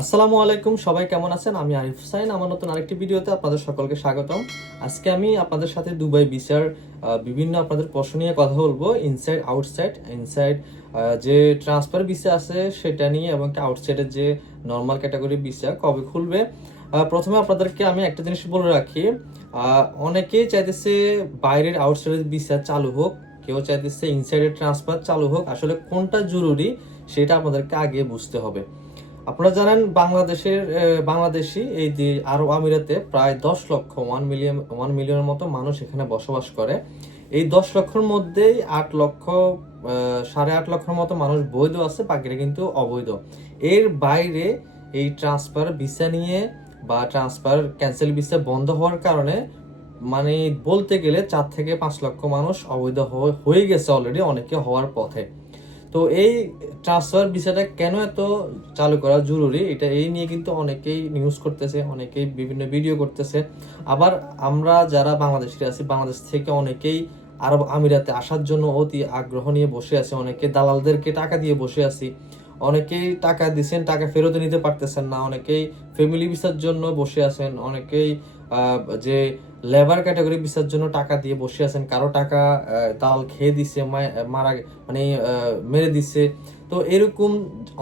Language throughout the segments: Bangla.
আসসালামু আলাইকুম সবাই কেমন আছেন? আমি আরিফ হুসাইন আমার নতুন আরেকটি ভিডিওতে আপনাদের সকলকে স্বাগতম। আজকে আমি আপনাদের সাথে দুবাই আহ, বিভিন্ন আপনাদের প্রশ্ন নিয়ে কথা বলব ইনসাইড আউটসাইড ইনসাইড যে ট্রান্সফার ভিসা আছে সেটা নিয়ে এবং আউটসাইডের যে নর্মাল ক্যাটাগরি ভিসা কবে খুলবে। প্রথমে আপনাদেরকে আমি একটা জিনিস বলে রাখি অনেকেই চাইতেছে বাইরের আউটসাইডের ভিসা চালু হোক কেউ চাইতেছে ইনসাইডের ট্রান্সফার চালু হোক। আসলে কোনটা জরুরি সেটা আপনাদেরকে আগে বুঝতে হবে। আপনারা জানেন বাংলাদেশের বাংলাদেশি এই যে আরব আমিরাতে প্রায় দশ লক্ষ ওয়ান মিলিয়ন ওয়ান মিলিয়নের মতো মানুষ এখানে বসবাস করে। এই দশ লক্ষের মধ্যেই আট লক্ষ সাড়ে আট লক্ষের মতো মানুষ বৈধ আছে, বাকিরা কিন্তু অবৈধ। এর বাইরে এই ট্রান্সফার ভিসা নিয়ে বা ট্রান্সফার ক্যান্সেল ভিসা বন্ধ হওয়ার কারণে মানে বলতে গেলে চার থেকে পাঁচ লক্ষ মানুষ অবৈধ হয়ে- হয়ে গেছে অলরেডি অনেকে হওয়ার পথে। তো এই ট্রান্সফার ভিসাটা কেন এত চালু করা জরুরি? এটা এই নিয়ে কিন্তু অনেকেই নিউজ করতেছে, অনেকেই বিভিন্ন ভিডিও করতেছে। আবার আমরা যারা বাংলাদেশি আছি, বাংলাদেশ থেকে অনেকেই আরব আমিরাতে আসার জন্য অতি আগ্রহ নিয়ে বসে আছে। অনেকে দালালদেরকে টাকা দিয়ে বসে আছি। অনেকেই টাকা দিছেন, টাকা ফেরত নিতে পারতেছেন না। অনেকেই ফ্যামিলি ভিসার জন্য বসে আছেন। অনেকেই যে লেবার ক্যাটাগরি ভিসার জন্য টাকা দিয়ে বসে আছেন, কারও টাকা দালাল খেয়ে দিছে মারা মানে মেরে দিচ্ছে তো এরকম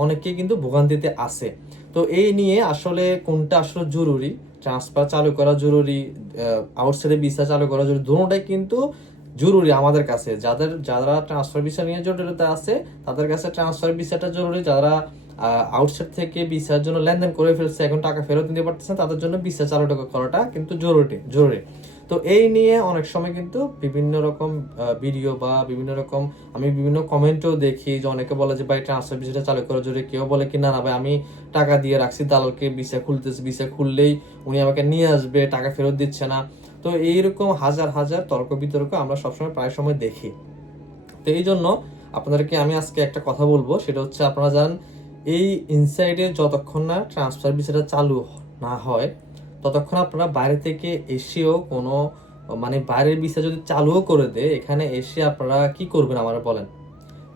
অনেকে কিন্তু ভোগান্তিতে আছে। তো এই নিয়ে আসলে কোনটা আসলে জরুরি? ট্রান্সফার চালু করা জরুরি আউটসাইডে ভিসা চালু করা জরুরি, দুটোটাই কিন্তু জরুরি আমাদের কাছে। যাদের, যারা ট্রান্সফার ভিসা নিয়ে জটিলতা আছে, তাদের কাছে ট্রান্সফার ভিসাটা জরুরি। যারা আউটসাইড থেকে ভিসার জন্য লেনদেন করে ফেলছে এখন টাকা ফেরত নিতে পারতেছে না, তাদের জন্য ভিসা চালু করাটা কিন্তু জরুরি জরুরি। তো এই নিয়ে অনেক সময় কিন্তু বিভিন্ন রকম ভিডিও বা বিভিন্ন রকম আমি বিভিন্ন কমেন্টও দেখি যে অনেকে বলে যে ভাই ট্রান্সফার ভিসাটা চালু করা জরুরি। কেউ বলে কি না না ভাই আমি টাকা দিয়ে রাখছি দালালকে ভিসা খুলতেছে ভিসা খুললেই উনি আমাকে নিয়ে আসবে টাকা ফেরত দিচ্ছে না। তো এইরকম হাজার হাজার তর্ক বিতর্ক আমরা সবসময় প্রায় সময় দেখি। তো এই জন্য আপনাদেরকে আমি আজকে একটা কথা বলব সেটা হচ্ছে আপনারা জানেন এই ইনসাইডে যতক্ষণ না ট্রান্সফার ভিসাটা চালু না হয়, ততক্ষণ আপনারা বাইরে থেকে এসেও কোনো মানে বাইরের ভিসা যদি চালুও করে দেয়, এখানে এসে আপনারা কি করবেন আমার বলেন?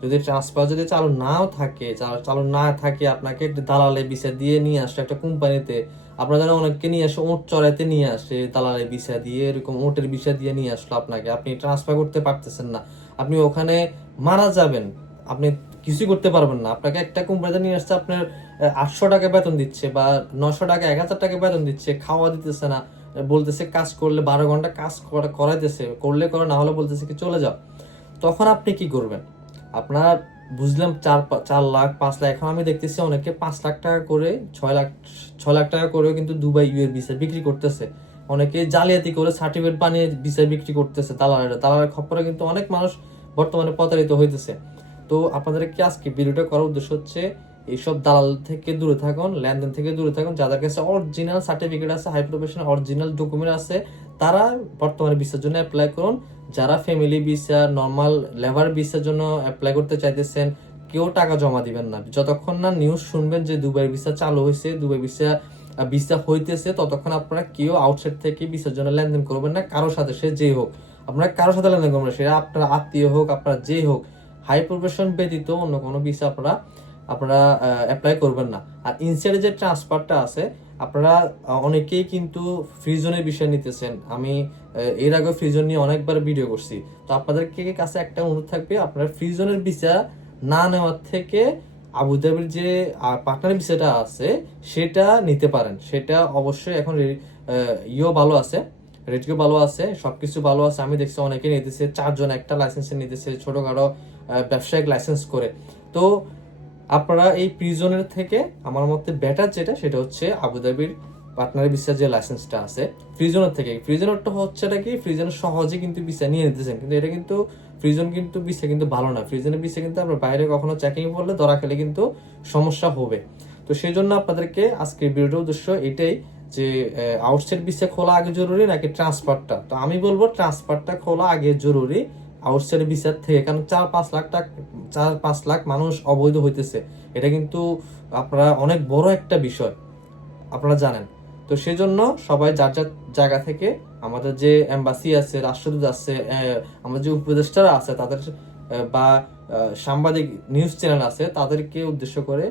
যদি ট্রান্সফার যদি চালু নাও থাকে, চালু না থাকে, আপনাকে দালালে ভিসা দিয়ে নিয়ে আসলো একটা কোম্পানিতে, আপনারা জানেন অনেককে নিয়ে আসে, ওট চড়াইতে নিয়ে আসে দালালে ভিসা দিয়ে, এরকম ওটের ভিসা দিয়ে নিয়ে আসলো আপনাকে, আপনি ট্রান্সফার করতে পারতেছেন না। আপনি ওখানে মারা যাবেন। আপনি কিছুই করতে পারবেন না। আপনাকে একটা কোম্পানিতে নিয়ে আসছে, আপনার আটশো টাকা বেতন দিচ্ছে বা নশো টাকা, এক হাজার টাকা বেতন দিচ্ছে, খাওয়া দিতেছে না বলতেছে কাজ করলে বারো ঘণ্টা কাজ করা, করাইতেছে, করলে করে না হলে বলতেছে কি চলে যাও। তখন আপনি কি করবেন? আপনার বুঝলাম চার চার লাখ, পাঁচ লাখ, এখন আমি দেখতেছি অনেকে পাঁচ লাখ টাকা করে, ছয় লাখ ছয় লাখ টাকা করেও কিন্তু দুবাই ইউএর ভিসা বিক্রি করতেছে। অনেকে জালিয়াতি করে সার্টিফিকেট বানিয়ে ভিসা বিক্রি করতেছে, দালালেরা। দালালের খপ্পরে কিন্তু অনেক মানুষ বর্তমানে প্রতারিত হইতেছে। তো আপনাদেরকে আজকে ভিডিওটা করার উদ্দেশ্য হচ্ছে এইসব দালাল থেকে দূরে থাকুন, লেনদেন থেকে দূরে থাকুন, যাদের কাছে অরিজিনাল সার্টিফিকেট আছে হাই প্রফেশনাল অরিজিনাল ডকুমেন্ট আছে, তারা বর্তমানে ভিসার জন্য অ্যাপ্লাই করুন। যারা ফ্যামিলি ভিসা নর্মাল লেবার ভিসার জন্য অ্যাপ্লাই করতে চাইতেছেন, কেউ টাকা জমা দিবেন না। যতক্ষণ না নিউজ শুনবেন যে দুবাই ভিসা চালু হয়েছে, দুবাই ভিসা ভিসা হইতেছে, ততক্ষণ আপনারা কেউ আউটসাইড থেকে ভিসার জন্য লেনদেন করবেন না কারোর সাথে সে যেই হোক। আপনারা কারোর সাথে লেনদেন করবেন সেটা আপনার আত্মীয় হোক, আপনার যেই হোক হাই প্রফেশন ব্যতীত অন্য কোনো ভিসা আপনারা আপনারা অ্যাপ্লাই করবেন না। আর ইনসাইডে যে ট্রান্সফারটা আছে, আপনারা অনেকেই কিন্তু ফ্রিজনের বিষয় নিতেছেন। আমি এর আগে ফ্রিজন নিয়ে অনেকবার ভিডিও করছি। তো আপনাদেরকে কাছে একটা অনুরোধ থাকবে, আপনারা ফ্রিজনের ভিসা না নেওয়ার থেকে আবুধাবির যে পার্টনার ভিসাটা আছে, সেটা নিতে পারেন। সেটা অবশ্যই এখন ইও ভালো আছে রেটিও ভালো আছে, সবকিছু ভালো আছে। আমি দেখছি অনেকে নিতেছে, চারজন একটা লাইসেন্সে নিতেছে, ছোটখাটো ব্যবসায়িক লাইসেন্স করে। তো আপনারা এই প্রিজনের থেকে আমার মতে বেটার যেটা, সেটা হচ্ছে আবুধাবির পার্টনার ভিসার যে লাইসেন্সটা আছে ফ্রিজনের থেকে। ফ্রিজনেরটা হচ্ছে এটা কি ফ্রিজনের সহজে কিন্তু ভিসা নিয়ে নিতেছেন। কিন্তু এটা কিন্তু ফ্রিজন কিন্তু ভিসা কিন্তু ভালো না। ফ্রিজনের ভিসা কিন্তু আপনার বাইরে কখনো চেকিং করলে ধরা খেলে কিন্তু সমস্যা হবে। তো সেই জন্য আপনাদেরকে আজকের ভিডিওর উদ্দেশ্য এটাই যে আউটসাইড ভিসা খোলা আগে জরুরি নাকি ট্রান্সফারটা তো আমি বলব ট্রান্সফারটা খোলা আগে জরুরি। আউটসাইড ভিসার থেকে, কারণ চার পাঁচ লাখ টাকা, চার পাঁচ লাখ মানুষ অবৈধ হইতেছে। এটা কিন্তু আপনারা অনেক বড় একটা বিষয়, আপনারা জানেন। তো সেই জন্য সবাই যার যার জায়গা থেকে আমাদের যে এম্বাসি আছে, রাষ্ট্রদূত আছে আমাদের যে উপদেষ্টারা আছে, তাদের বা সাংবাদিক নিউজ চ্যানেল আছে, তাদেরকে উদ্দেশ্য করে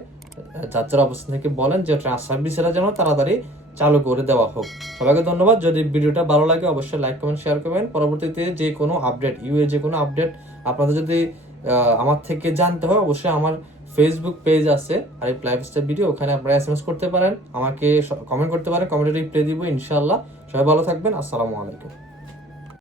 যাত্রার অবস্থান থেকে বলেন যে, ট্রান্সফার ভিসাটা যেন তাড়াতাড়ি চালু করে দেওয়া হোক। সবাইকে ধন্যবাদ। যদি ভিডিওটা ভালো লাগে, অবশ্যই লাইক কমেন্ট শেয়ার করবেন। পরবর্তীতে যে কোনো আপডেট ইউ এ যে কোনো আপডেট আপনাদের যদি আমার থেকে জানতে হয়, অবশ্যই আমার ফেসবুক পেজ আছে আর এই লাইফস্টাইল ভিডিও ওখানে আপনারা এস করতে পারেন। আমাকে কমেন্ট করতে পারেন। কমেন্টে রিপ্লাই দিব ইনশাল্লাহ সবাই ভালো থাকবেন। আসসালামু আলাইকুম।